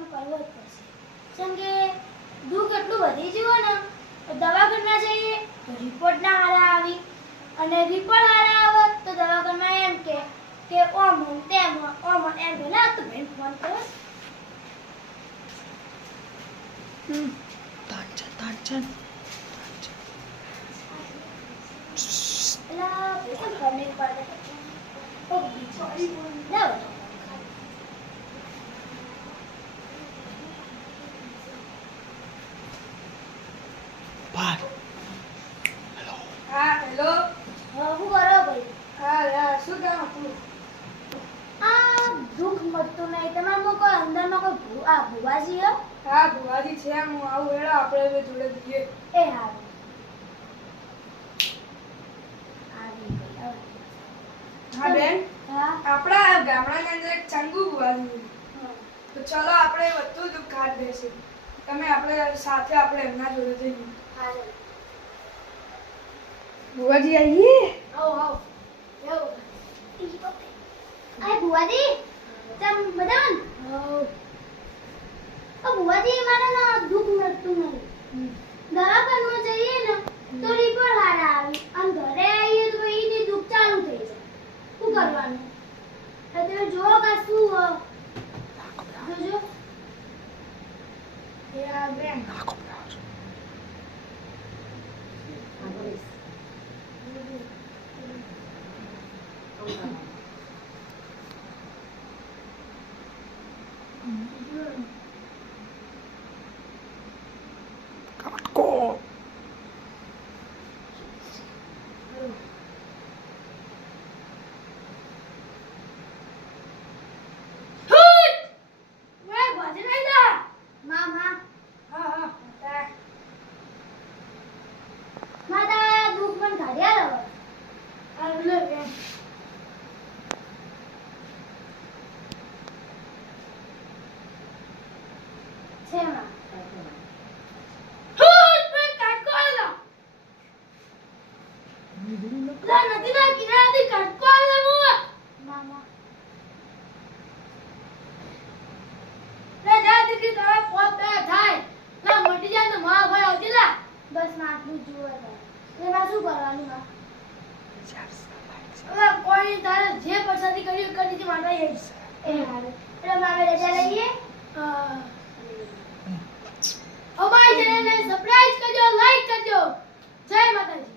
કામ કરવો જ પડશે. જેમ કે દુઃખ એટલું વધી ગયું ને તો દવાખાના જઈએ તો રિપોર્ટ ના હારા આવી અને રિપોર્ટ હારા આવે તો દવાખાનામાં એમ કે ઓમ તેમ ઓમ એમ ના તો બેન ફોન કરો. તાંચન એલા બેન ફોન નહીં પડે. ઓ સોરી ના ભાઈ હેલો. હા હેલો. હું કરો ભાઈ? હા શું કામ હતું? આ દુઃખ મળતું નહીં. તમારા કોઈ અંદરમાં કોઈ ભુવાજી હે? હા ભુવાજી છે, હું આવું હેડો આપણે બે જોડે જઈએ. એ હારું. આવી ગઈ. હા બેન, હા આપણા ગામડાની અંદર એક ચંગુ ભુવાજી છે. હા. તો ચલો આપણે બધું દુઃખ કાઢ દેશે. તમે આપણે સાથે આપણે એમના જોડે જઈએ. હારું. ભુવાજી આવીએ. આવો. આય ભુવાજી, તમ મદન. ભુવાજી મારે ના દુઃખ મળતું નહીં. દવાખાનામાં જઈએ ને તો રિપોર્ટ હારા આવી અને ઘરે આવીએ તો એની દુઃખ ચાલુ થઈ જાય. શું કરવાનું? તમે જો કે શું જોજો. એ આ બેન કાટકો બસ માં આટલું જ જોવે એમાં શું કરવાનું? કોઈ તારે જે પસંદ કર્યું કરી દીધી માતા એ એ હારું. એટલે મારે રજા લઈએ. અમારી ચેનલને સબસ્ક્રાઇબ કરજો, લાઈક કરજો. જય માતાજી.